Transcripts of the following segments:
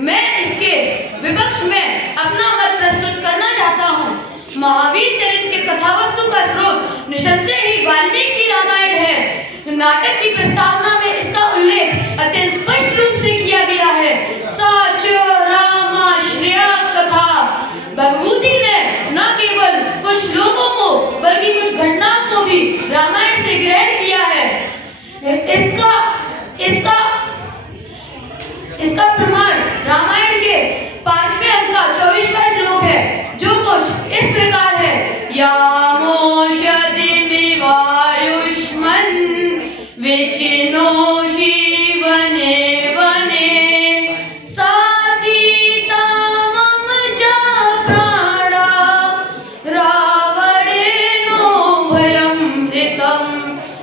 मैं इसके विपक्ष में अपना मत प्रस्तुत करना चाहता हूँ। महावीर चरित्र के कथावस्तु का स्रोत निसंशय ही वाल्मीकि रामायण है। नाटक की प्रस्तावना में इसका उल्लेख अत्यंत स्पष्ट रूप से किया गया है। सच रामाश्रय कथा। भवभूति ने न केवल कुछ लोगों को बल्कि कुछ घटनाओं को भी रामायण से ग्रहण किया है। इसका प्रमाण रामायण के 5वें अंक का 24वां श्लोक है, जो कुछ इस प्रकार है। यामोषधिमिवायुष्मन् विचिनोषि वने वने सा सीता मम च प्राणा रावणेनो भयमृतम्।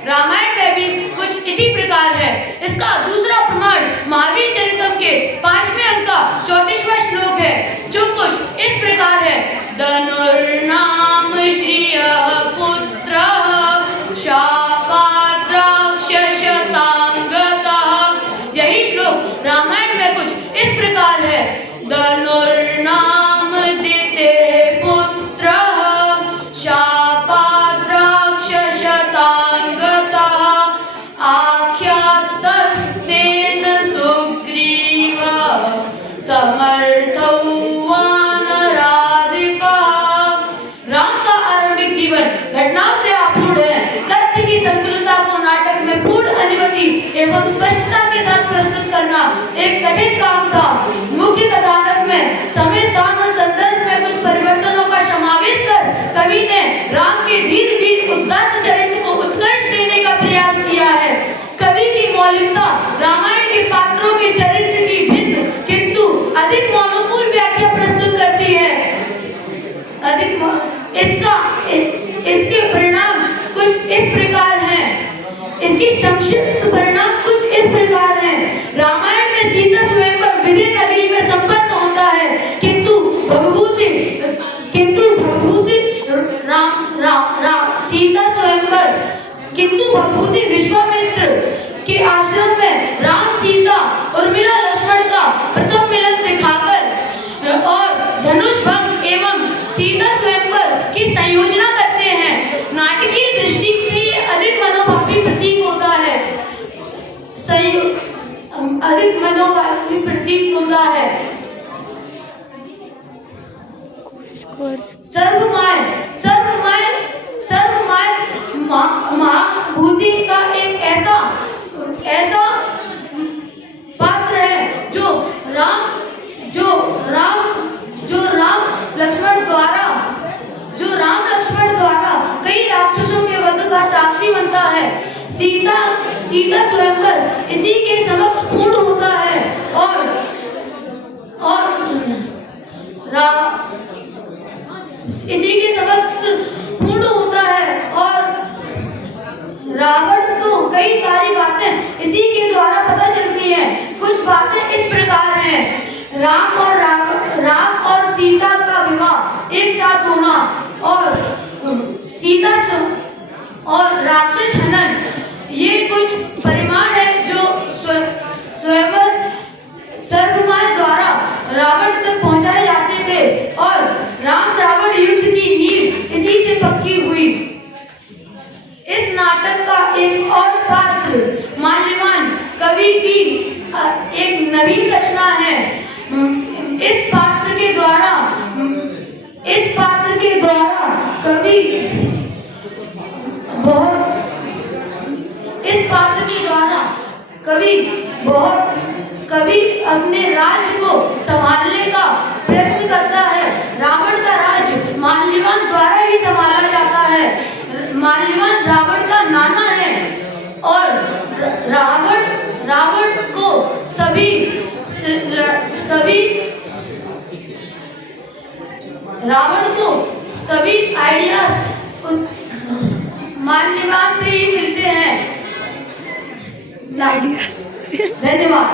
रामायण में भी कुछ इसी प्रकार है। इसका दूसरा प्रमाण महावीर चरितम के 5वें अंक का 34वां श्लोक है, जो कुछ इस प्रकार है। धनुर्नाम श्रियः पुत्रः शापात् राक्षसशताङ्गतः। यही श्लोक रामायण में कुछ इस प्रकार है। धनुर्नाम दिते पुत्रः शापात् राक्षसशताङ्गतः आख्यातस्तेन सुग्रीव समर्थौ वानराधिपः। राम का आरंभिक जीवन घटनाओं से आपूर्ण है। तथ्य की संकुलता को नाटक में पूर्ण अनुमति एवं स्पष्टता के साथ प्रस्तुत करना एक कठिन काम था। मुख्य कथानक में समय, स्थान और संदर्भ में कुछ परिवर्तनों का समावेश कर कवि ने राम के धीर वीर उदात्त चरित्र को उत्कर्ष देने का प्रयास किया है। कवि की मौलिकता रामायण के पात्रों के चरित्र की भिन्न किंतु अधिक अनुकूल व्याख्या प्रस्तुत करती है। इसके परिणाम कुछ इस प्रकार हैं। इसकी संक्षिप्त परिणाम कुछ इस प्रकार हैं। रामायण में सीता स्वयंवर विदेह नगरी में संपन्न होता है, किंतु भवभूति विश्वामित्र के आश्रम में राम, सीता, उर्मिला, लक्ष्मण का प्रथम मिलन दिखाकर और धनुष भंग एवं सीता स्वयंवर की संयोजना करते हैं। नाटकीय दृष्टि से अधिक मनोभावी प्रतीक होता है। महाभूति का एक ऐसा पात्र है जो राम लक्ष्मण द्वारा कई राक्षसों के वध का साक्षी बनता है। सीता स्वयंवर इसी के समक्ष पूर्ण होता है और रावण को कई सारी बातें इसी के द्वारा पता चलती हैं। कुछ बातें इस प्रकार हैं। राम और सीता का विवाह एक साथ होना और सीता और राक्षस हनन, ये कुछ परिमाण है जो स्वयंवर सर्वमाय द्वारा रावण तक पहुंचाए जाते थे और राम रावण युद्ध की नींव इसी से पक्की हुई। इस नाटक का एक और पात्र माल्यवान कवि की एक नवीन रचना है। इस पात्र के द्वारा कवि अपने राज्य को संभालने का प्रयत्न करता है। रावण का राज्य माल्यवान द्वारा ही संभाला जाता है। माल्यवान रावण का नाना है और रावण को सभी आइडियाज उस माल्यवान से ही मिलते हैं। धन्यवाद।